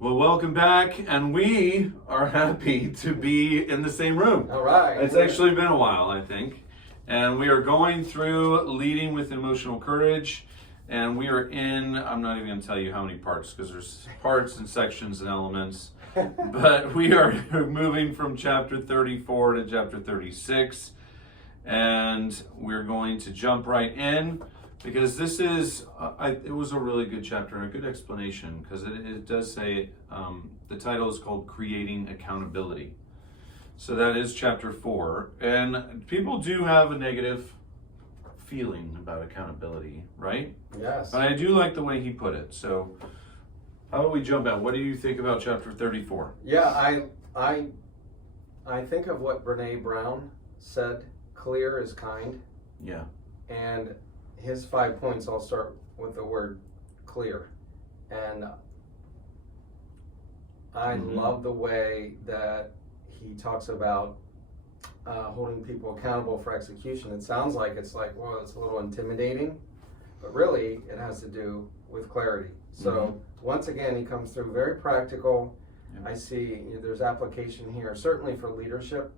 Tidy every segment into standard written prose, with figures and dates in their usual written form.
Well, welcome back, and we are happy to be in the same room. All right. It's actually been a while, I think. And we are going through Leading with Emotional Courage, and we are in, I'm not even going to tell you how many parts, because there's parts and sections and elements, but we are moving from chapter 34 to chapter 36, and we're going to jump right in. Because this is, it was a really good chapter and a good explanation, because it does say, the title is called Creating Accountability. So that is chapter 4. And people do have a negative feeling about accountability, right? Yes. But I do like the way he put it. So how about we jump out? What do you think about chapter 34? Yeah, I think of what Brene Brown said, clear is kind. Yeah. And his 5 points, I'll start with the word clear. And I love the way that he talks about holding people accountable for execution. It sounds like it's like, well, it's a little intimidating, but really it has to do with clarity. So once again, he comes through very practical. I see there's application here, certainly for leadership,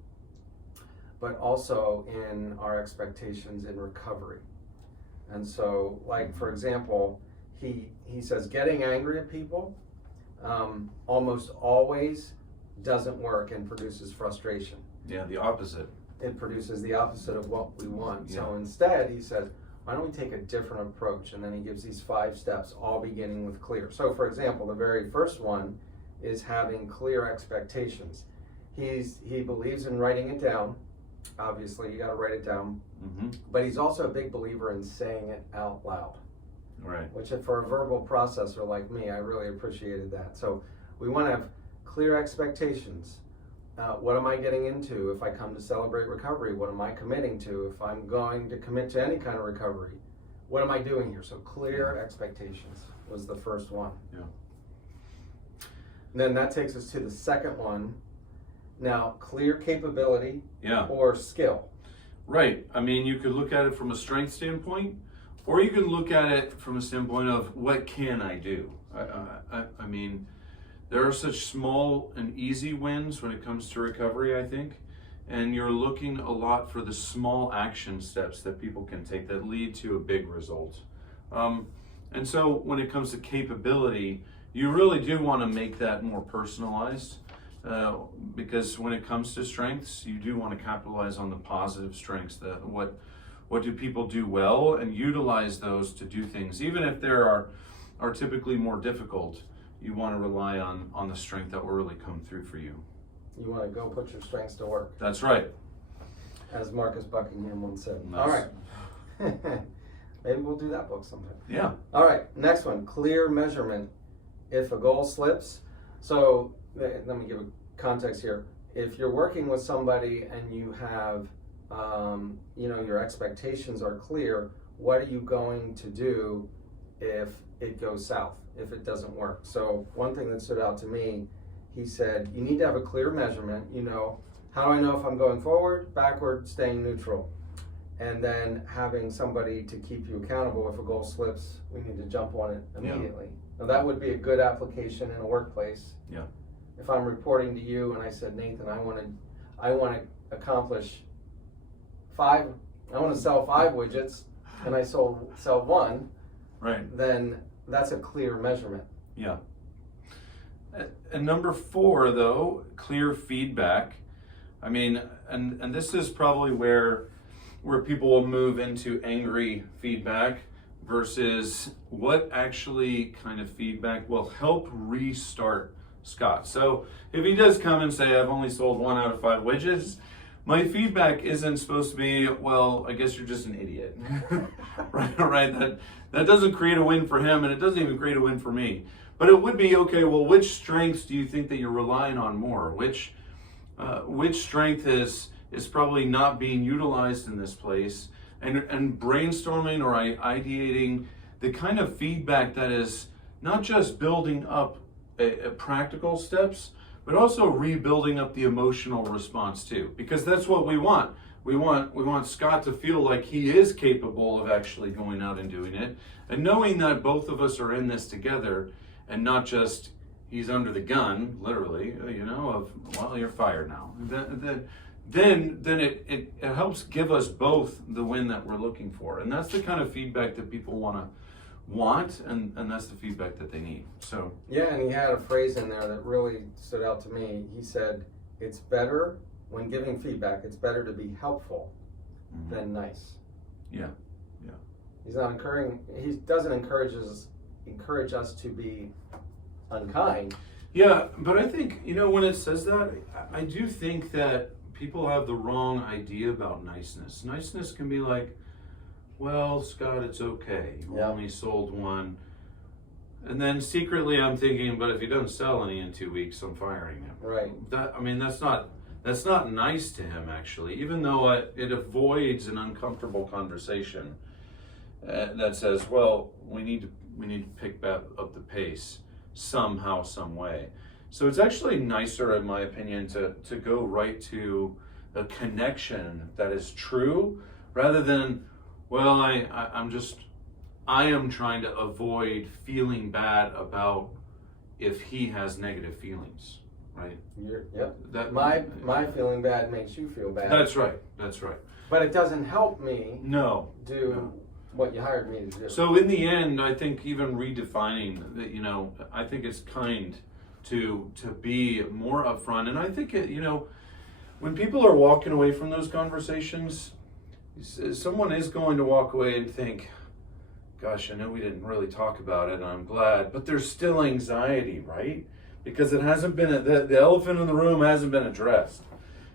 but also in our expectations in recovery. And so, like, for example, he says getting angry at people almost always doesn't work and produces frustration. Yeah, the opposite. It produces the opposite of what we want. Yeah. So instead, he says, why don't we take a different approach? And then he gives these 5 steps, all beginning with clear. So, for example, the very first one is having clear expectations. He believes in writing it down. Obviously, you got to write it down. But he's also a big believer in saying it out loud. Right. Which, for a verbal processor like me, I really appreciated that. So we want to have clear expectations. What am I getting into if I come to celebrate recovery? What am I committing to if I'm going to commit to any kind of recovery? What am I doing here? So clear expectations was the first one. Yeah. And then that takes us to the second one. Now, clear capability or skill. Right. I mean, you could look at it from a strength standpoint, or you can look at it from a standpoint of what can I do? I mean, there are such small and easy wins when it comes to recovery, I think, and you're looking a lot for the small action steps that people can take that lead to a big result. And so when it comes to capability, you really do want to make that more personalized. Because when it comes to strengths, you do want to capitalize on the positive strengths. What do people do well, and utilize those to do things, even if there are typically more difficult. You want to rely on the strength that will really come through for you. You want to go put your strengths to work. That's right. As Marcus Buckingham once said. Nice. All right. Maybe we'll do that book sometime. Yeah. All right. Next one. Clear measurement. If a goal slips. So let me give a context here. If you're working with somebody and you have, your expectations are clear, what are you going to do if it goes south, if it doesn't work? So one thing that stood out to me, he said, you need to have a clear measurement. How do I know if I'm going forward, backward, staying neutral? And then having somebody to keep you accountable. If a goal slips, we need to jump on it immediately. Now that would be a good application in a workplace. Yeah. If I'm reporting to you and I said, Nathan, I want to accomplish 5, I want to sell 5 widgets, and I sell 1, Right. then that's a clear measurement. Yeah. And number 4, though, clear feedback. I mean, and this is probably where people will move into angry feedback versus what actually kind of feedback will help restart Scott. So if he does come and say, I've only sold 1 out of 5 widgets, my feedback isn't supposed to be, well, I guess you're just an idiot. right? That doesn't create a win for him, and it doesn't even create a win for me. But it would be, okay, well, which strengths do you think that you're relying on more? Which strength is probably not being utilized in this place? And brainstorming or ideating the kind of feedback that is not just building up practical steps, but also rebuilding up the emotional response too, because that's what we want. We want Scott to feel like he is capable of actually going out and doing it, and knowing that both of us are in this together, and not just he's under the gun, literally, of, well, you're fired now. Then it helps give us both the win that we're looking for. And that's the kind of feedback that people want, and that's the feedback that they need. So yeah, and he had a phrase in there that really stood out to me. He said, it's better, when giving feedback, it's better to be helpful than nice. Yeah. He doesn't encourage us to be unkind. Yeah, but I think, when it says that, I do think that people have the wrong idea about niceness. Niceness can be like, well, Scott, it's okay. You only sold one. And then secretly I'm thinking, but if he doesn't sell any in 2 weeks, I'm firing him. Right. That's not nice to him, actually, even though it avoids an uncomfortable conversation that says, well, we need to pick back up the pace somehow, some way. So it's actually nicer, in my opinion, to go right to a connection that is true, rather than, well, I am trying to avoid feeling bad about if he has negative feelings, right? My feeling bad makes you feel bad. That's right. But it doesn't help me No. what you hired me to do. So in the end, I think even redefining that, I think it's kind to be more upfront. And I think, when people are walking away from those conversations, someone is going to walk away and think, gosh, I know we didn't really talk about it, and I'm glad, but there's still anxiety, right? Because it hasn't been, the elephant in the room hasn't been addressed.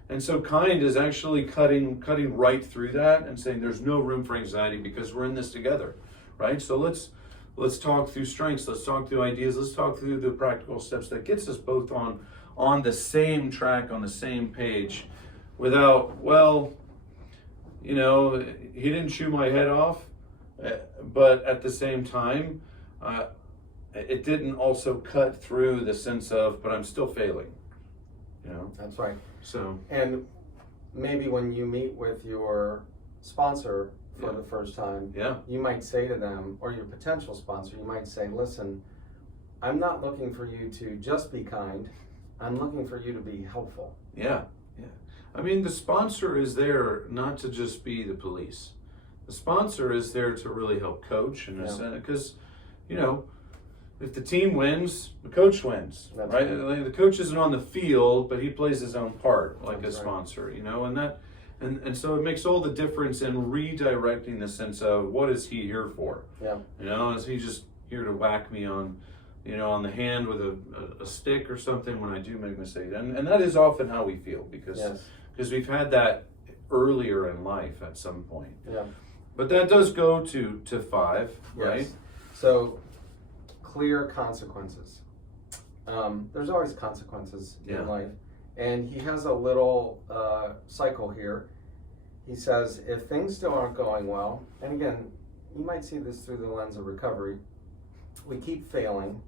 And so kind is actually cutting right through that and saying there's no room for anxiety because we're in this together, right? So let's talk through strengths, let's talk through ideas, let's talk through the practical steps that gets us both on the same track, on the same page, without, well, he didn't chew my head off, but at the same time, it didn't also cut through the sense of, but I'm still failing. That's right. So, and maybe when you meet with your sponsor for the first time, you might say to them, or your potential sponsor, you might say, listen, I'm not looking for you to just be kind. I'm looking for you to be helpful. Yeah. I mean, the sponsor is there not to just be the police. The sponsor is there to really help coach, and because, if the team wins, the coach wins, right? The coach isn't on the field, but he plays his own part, like a sponsor, and so it makes all the difference in redirecting the sense of what is he here for? Yeah. Is he just here to whack me on the hand with a stick or something when I do make a mistake? And that is often how we feel because we've had that earlier in life at some point. Yeah. But that does go to 5, right? Yes. So clear consequences. There's always consequences in life. And he has a little cycle here. He says, if things still aren't going well, and again, you might see this through the lens of recovery, we keep failing.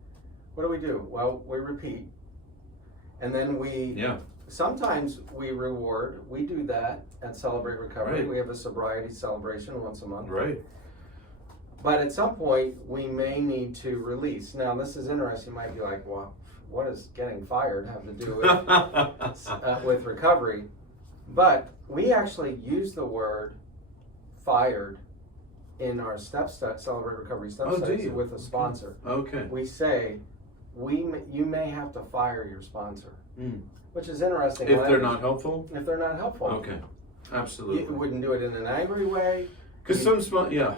What do? Well, we repeat. And then sometimes we reward. We do that at Celebrate Recovery. We have a sobriety celebration once a month. Right. But at some point, we may need to release. Now, this is interesting. You might be like, well, what does getting fired have to do with recovery? But we actually use the word fired in our Celebrate Recovery step studies with a sponsor. Okay. We say, you may have to fire your sponsor, which is interesting. If they're not helpful? If they're not helpful. Okay, absolutely. You wouldn't do it in an angry way. Because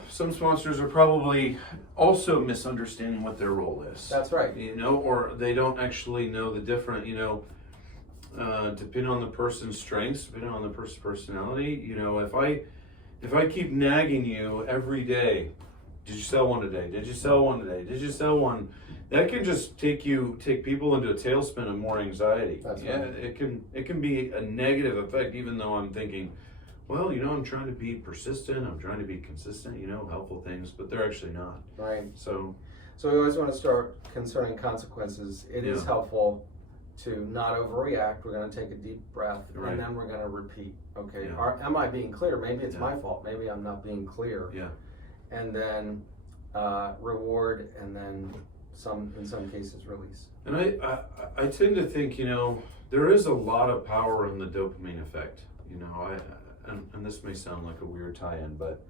some sponsors are probably also misunderstanding what their role is. That's right. Or they don't actually know the different, depending on the person's strengths, depending on the person's personality. If I keep nagging you every day, did you sell one today? Did you sell one today? Did you sell one? That can just take people into a tailspin of more anxiety. That's right. It can be a negative effect, even though I'm thinking, well, I'm trying to be persistent, I'm trying to be consistent, helpful things, but they're actually not. Right. So we always want to start concerning consequences. It is helpful to not overreact. We're going to take a deep breath, and then we're going to repeat. Okay, am I being clear? Maybe it's my fault. Maybe I'm not being clear. Yeah. And then reward, and then in some cases release. And I tend to think, there is a lot of power in the dopamine effect. And this may sound like a weird tie-in, but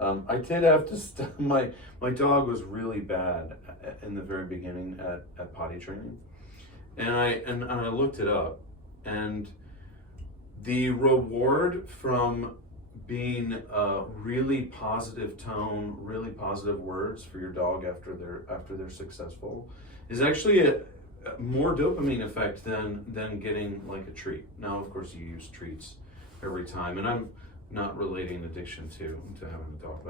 I did have to my dog was really bad in the very beginning at potty training, and I looked it up, and the reward from being a really positive tone, really positive words for your dog after they're successful is actually a more dopamine effect than getting like a treat. Now, of course, you use treats every time, and I'm not relating addiction to having a dog,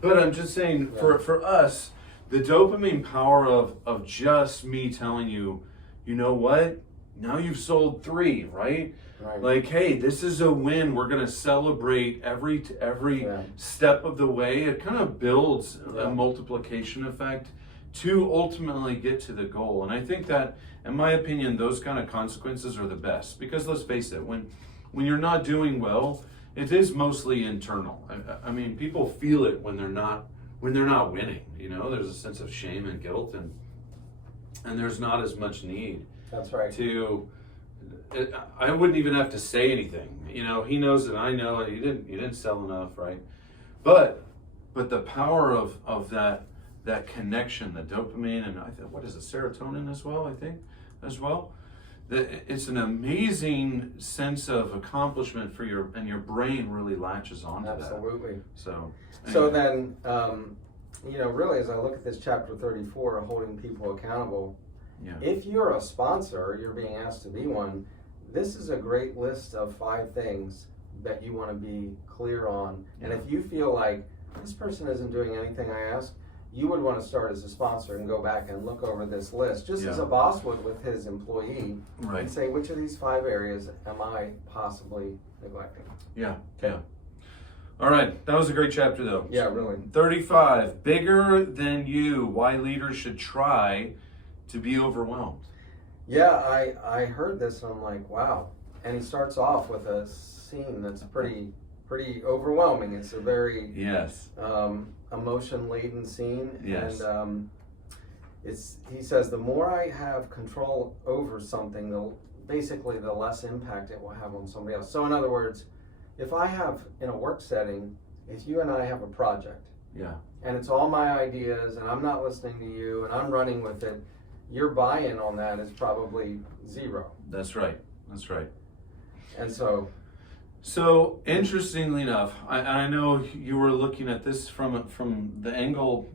but I'm just saying for us, the dopamine power of just me telling you, you know what? Now you've sold 3, right? Right. Like, hey, this is a win. We're gonna celebrate every step of the way. It kind of builds a multiplication effect to ultimately get to the goal. And I think that, in my opinion, those kind of consequences are the best, because let's face it, when you're not doing well, it is mostly internal. I mean, people feel it when they're not winning. There's a sense of shame and guilt, and there's not as much need. That's right. I wouldn't even have to say anything. He knows that I know you didn't sell enough, right? But the power of that connection, the dopamine, and what is it, serotonin as well? I think as well. It's an amazing sense of accomplishment for your brain really latches onto that. Absolutely. So then, really, as I look at this chapter 34, holding people accountable. Yeah. If you're a sponsor, or you're being asked to be one, this is a great list of 5 things that you want to be clear on. And if you feel like this person isn't doing anything I asked, you would want to start as a sponsor and go back and look over this list, just as a boss would with his employee, and say, which of these 5 areas am I possibly neglecting? Yeah. Okay. Yeah. All right. That was a great chapter, though. Yeah, really. 35, bigger than you, why leaders should try to be overwhelmed. Yeah, I heard this and I'm like, wow. And he starts off with a scene that's pretty overwhelming. It's a very emotion-laden scene. Yes. And he says, the more I have control over something, basically the less impact it will have on somebody else. So in other words, if I have, in a work setting, if you and I have a project, and it's all my ideas, and I'm not listening to you, and I'm running with it, your buy-in on that is probably 0. That's right. And so interestingly enough, I know you were looking at this from the angle,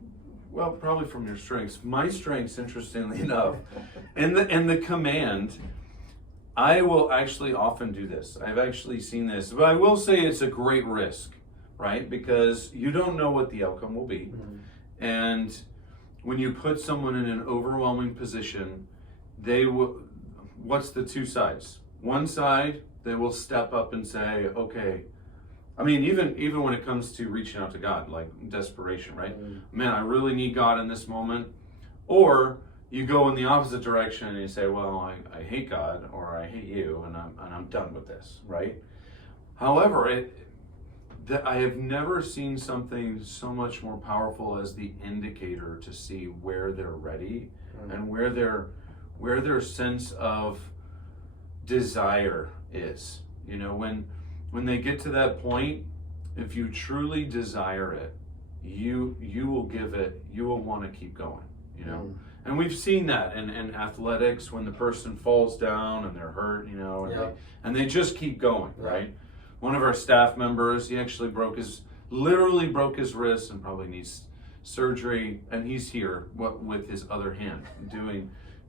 well, probably from your strengths. My strengths, interestingly enough, in the command, I will actually often do this. I've actually seen this, but I will say it's a great risk, right? Because you don't know what the outcome will be. Mm-hmm. And when you put someone in an overwhelming position, what's the 2 sides? One side, they will step up and say, okay, I mean, even when it comes to reaching out to God, like desperation, right? Mm-hmm. Man, I really need God in this moment. Or you go in the opposite direction and you say, well, I hate God, or I hate you, and I'm done with this, right? However, I have never seen something so much more powerful as the indicator to see where they're ready, and where their sense of desire is. When they get to that point, if you truly desire it, you will give it. You will want to keep going. And we've seen that in athletics, when the person falls down and they're hurt, and they just keep going, right? One of our staff members, he actually literally broke his wrist and probably needs surgery, and he's here with his other hand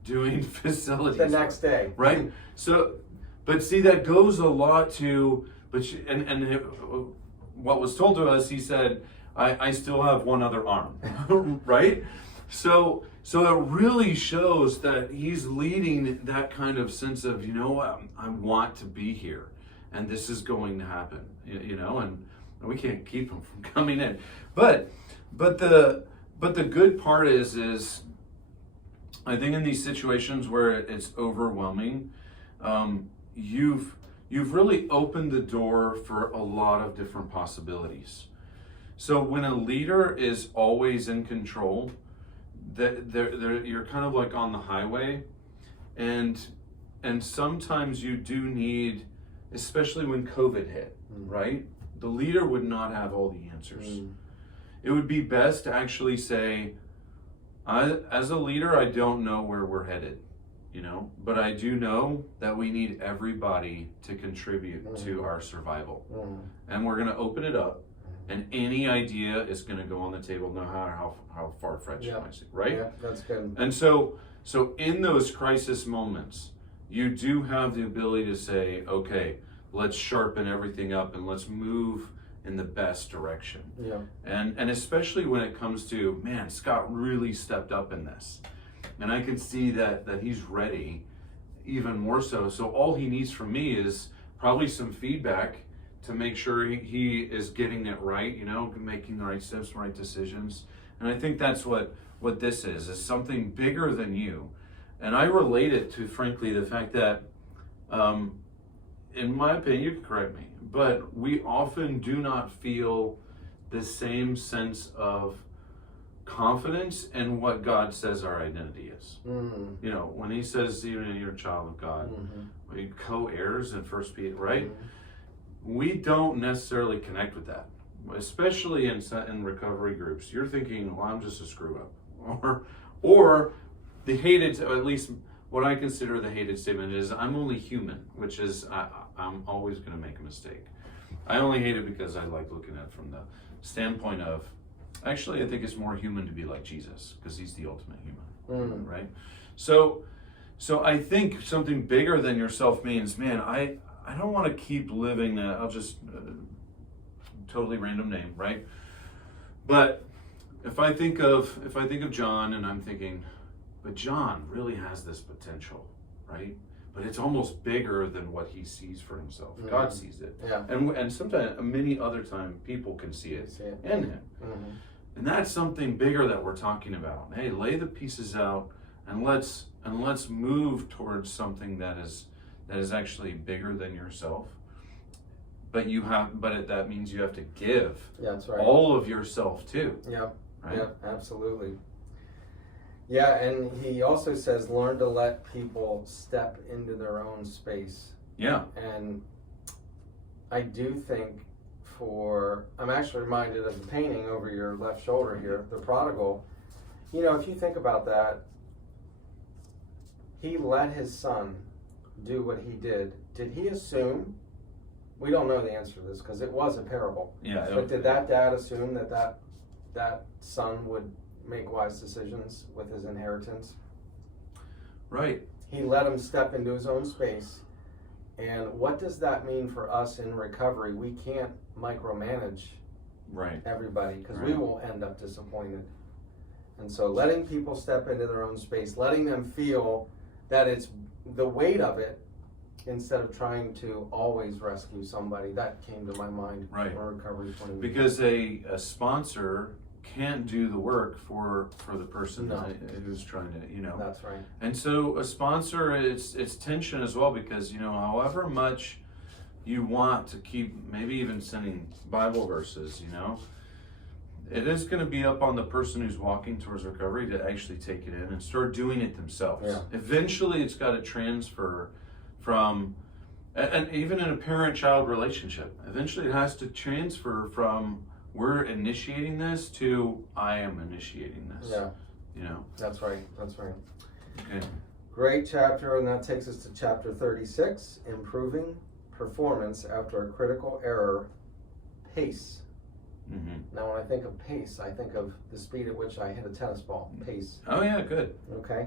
doing facilities the next day, right? So, but see, that goes a lot to what was told to us. He said, I still have one other arm, right? So it really shows that he's leading that kind of sense of, I want to be here, and this is going to happen, and we can't keep him from coming in. But the good part is I think in these situations where it's overwhelming, you've really opened the door for a lot of different possibilities. So when a leader is always in control, you're kind of like on the highway, and sometimes you do need, especially when COVID hit, right? The leader would not have all the answers. It would be best to actually say, as a leader, I don't know where we're headed, but I do know that we need everybody to contribute to our survival. And we're going to open it up, and any idea is going to go on the table, no matter how far-fetched it might seem, right? Yeah, that's good. And so in those crisis moments, you do have the ability to say, okay, let's sharpen everything up and let's move in the best direction. Yeah. And especially when it comes to, man, Scott really stepped up in this. And I can see that he's ready even more so. So all he needs from me is probably some feedback to make sure he is getting it right, making the right steps, right decisions. And I think that's what this is something bigger than you. And I relate it to, frankly, the fact that, in my opinion, you can correct me, but we often do not feel the same sense of confidence in what God says our identity is. When he says, even you're a child of God, we co-heirs in 1 Peter, right? We don't necessarily connect with that, especially in recovery groups. You're thinking, well, I'm just a screw up, or the hated, or at least what I consider the hated statement is, I'm only human, which is I'm always going to make a mistake. I only hate it because I like looking at it from the standpoint of, actually, I think it's more human to be like Jesus, because he's the ultimate human, right? So I think something bigger than yourself means, man, I don't want to keep living that. I'll just totally random name, right? But if I think of John, and I'm thinking, but John really has this potential, right? But it's almost bigger than what he sees for himself. God sees it. Yeah. And sometimes, many other times, people can see it in him. And that's something bigger that we're talking about. Hey, lay the pieces out, and let's move towards something that is actually bigger than yourself. But that means you have to give all of yourself too. Yeah. Right? Yeah, absolutely. Yeah, and he also says, learn to let people step into their own space. Yeah. And I do think I'm actually reminded of the painting over your left shoulder here, the prodigal. If you think about that, he let his son do what he did. Did he assume? We don't know the answer to this because it was a parable. Yeah. But did that dad assume that son would make wise decisions with his inheritance? Right. He let him step into his own space. And what does that mean for us in recovery? We can't micromanage everybody because we will end up disappointed. And so letting people step into their own space, letting them feel that it's the weight of it, instead of trying to always rescue somebody. That came to my mind from a recovery point of view. Because a sponsor can't do the work for the person who's trying to, That's right. And so a sponsor, it's tension as well, because, however much you want to keep, maybe even sending Bible verses, it is going to be up on the person who's walking towards recovery to actually take it in and start doing it themselves. Yeah. Eventually it's got to transfer from, and even in a parent-child relationship, eventually it has to transfer from, we're initiating this, to I am initiating this. Yeah. That's right. Okay. Great chapter, and that takes us to chapter 36, improving performance after a critical error, pace. Now, when I think of pace, I think of the speed at which I hit a tennis ball. Pace. Oh yeah, good. Okay.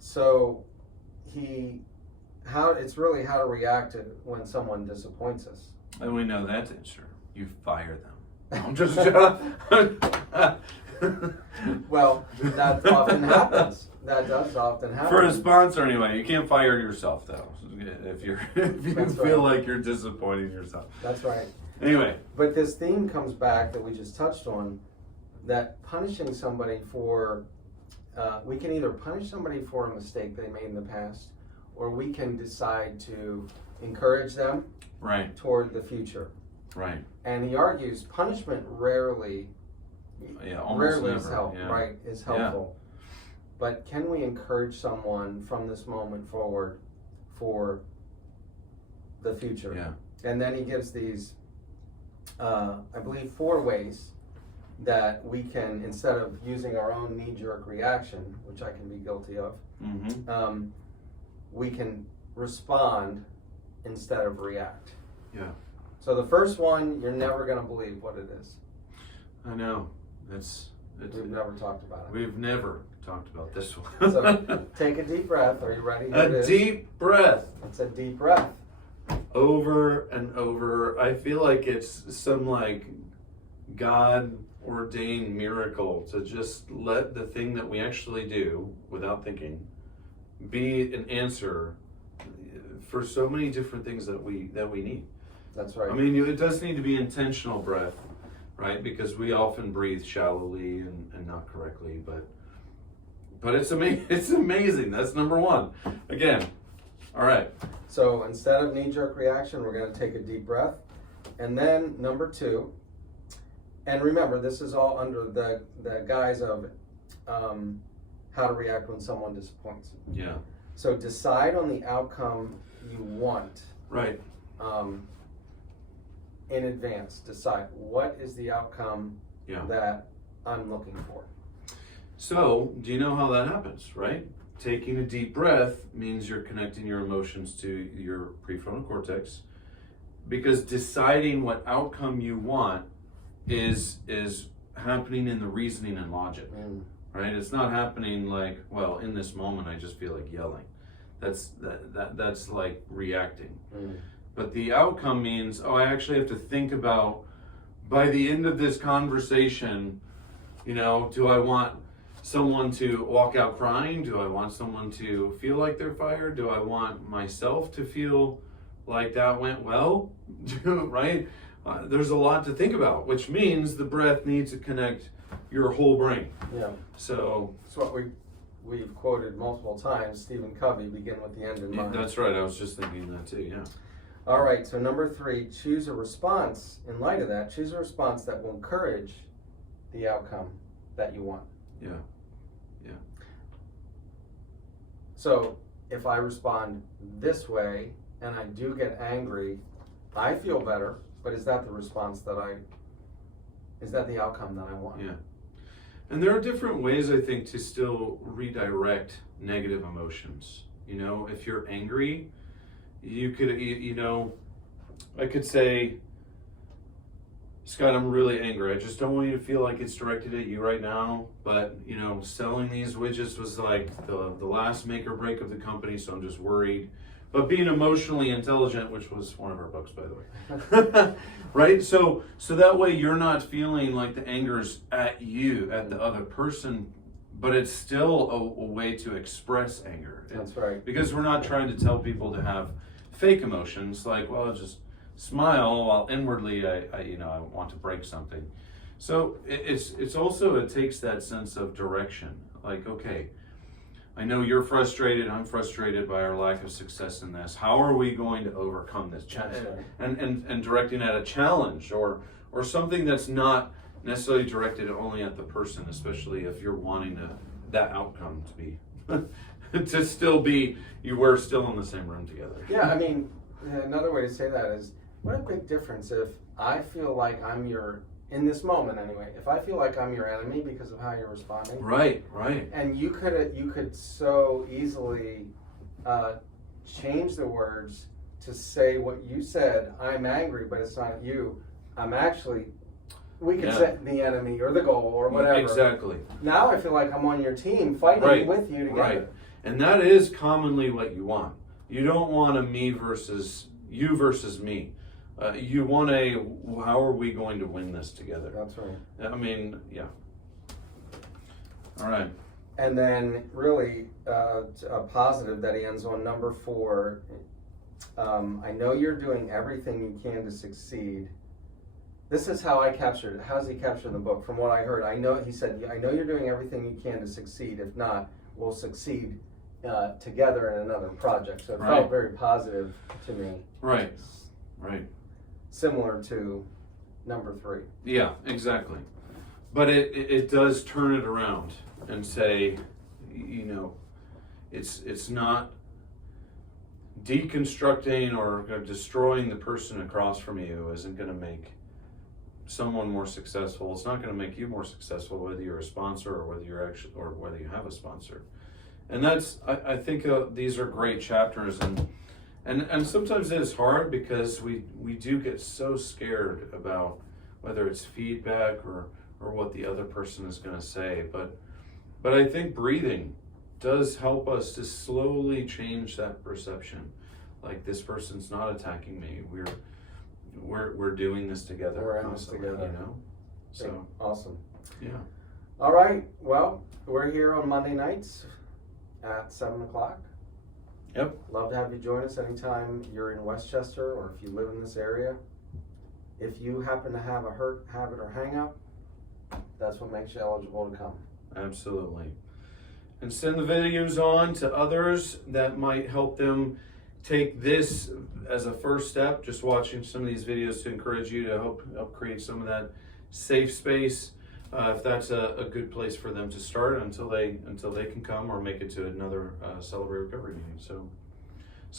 So it's really how to react when someone disappoints us. And we know that answer. You fire them. I'm just joking. Well, that often happens. That does often happen. For a sponsor, anyway, you can't fire yourself though. If you feel like you're disappointing yourself. That's right. Anyway. But this theme comes back that we just touched on, that punishing somebody for, we can either punish somebody for a mistake they made in the past, or we can decide to encourage them toward the future. Right. And he argues punishment rarely Yeah, almost rarely never. is help, Yeah. right? Is helpful. But can we encourage someone from this moment forward for the future? Yeah. And then he gives these, I believe, 4 ways that we can, instead of using our own knee-jerk reaction, which I can be guilty of, Mm-hmm. we can respond instead of react. Yeah. So the first one, you're never going to believe what it is. I know. We've never talked about it. We've never talked about this one. So take a deep breath. Are you ready? Here it A is. deep breath. It's a deep breath. Over and over. I feel like it's some like God ordained miracle to just let the thing that we actually do without thinking be an answer for so many different things that we need. That's right. I mean, it does need to be intentional breath, right? Because we often breathe shallowly and not correctly, but it's it's amazing. That's number 1. Again, all right. So instead of knee-jerk reaction, we're going to take a deep breath. And then number 2, and remember, this is all under the guise of how to react when someone disappoints. Yeah. So decide on the outcome you want. Right. In advance. Decide what is the outcome that I'm looking for. So, do you know how that happens, right? Taking a deep breath means you're connecting your emotions to your prefrontal cortex, because deciding what outcome you want is happening in the reasoning and logic, right? It's not happening like, well, in this moment I just feel like yelling. That's like reacting. But the outcome means, I actually have to think about, by the end of this conversation, do I want someone to walk out crying? Do I want someone to feel like they're fired? Do I want myself to feel like that went well? Right? There's a lot to think about, which means the breath needs to connect your whole brain. Yeah. So it's what we've quoted multiple times. Stephen Covey, begin with the end in mind. That's right. I was just thinking that too. Yeah. All right. So number 3, choose a response. In light of that, choose a response that will encourage the outcome that you want. Yeah. Yeah. So if I respond this way and I do get angry, I feel better. But is that the response is that the outcome that I want? Yeah. And there are different ways, I think, to still redirect negative emotions. If you're angry, you could, I could say, Scott, I'm really angry. I just don't want you to feel like it's directed at you right now. But, selling these widgets was like the last make or break of the company, so I'm just worried. But being emotionally intelligent, which was one of our books, by the way, right? So that way you're not feeling like the anger's at you, at the other person, but it's still a way to express anger. That's right. Because we're not trying to tell people to have fake emotions, like, well, just smile while inwardly I want to break something. So it's also, it takes that sense of direction. Like, okay, I know you're frustrated, I'm frustrated by our lack of success in this. How are we going to overcome this challenge? And directing at a challenge or something that's not necessarily directed only at the person, especially if you're wanting that outcome to be to still be, you were still in the same room together. Yeah, I mean, another way to say that is, what a big difference if I feel like I'm in this moment anyway, if I feel like I'm your enemy because of how you're responding. Right. And you could so easily change the words to say what you said, I'm angry, but it's not you. I'm actually, we could say the enemy or the goal or whatever. Exactly. Now I feel like I'm on your team fighting with you together. Right. And that is commonly what you want. You don't want a you versus me. You want how are we going to win this together? That's right. I mean, yeah. All right. And then really a positive that he ends on number 4. I know you're doing everything you can to succeed. This is how I captured it. How does he capture in the book? From what I heard, he said, I know you're doing everything you can to succeed. If not, we'll succeed together in another project. So it felt very positive to me. Right. Similar to number 3. Yeah, exactly. but it does turn it around and say, it's not deconstructing or destroying the person across from you isn't going to make someone more successful. It's not going to make you more successful, whether you're a sponsor or whether you have a sponsor. And that's, I think these are great chapters, and sometimes it is hard because we do get so scared about whether it's feedback or what the other person is going to say. But I think breathing does help us to slowly change that perception. Like, this person's not attacking me. We're doing this together. We're in this together. So awesome. Yeah. All right. Well, we're here on Monday nights at 7:00. Yep. Love to have you join us anytime you're in Westchester or if you live in this area. If you happen to have a hurt, habit, or hang up, that's what makes you eligible to come. Absolutely. And send the videos on to others that might help them take this as a first step. Just watching some of these videos to encourage you to help create some of that safe space. If that's a good place for them to start until they can come or make it to another Celebrate Recovery meeting. So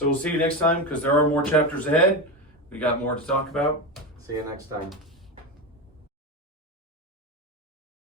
we'll see you next time, because there are more chapters ahead. We got more to talk about. See you next time.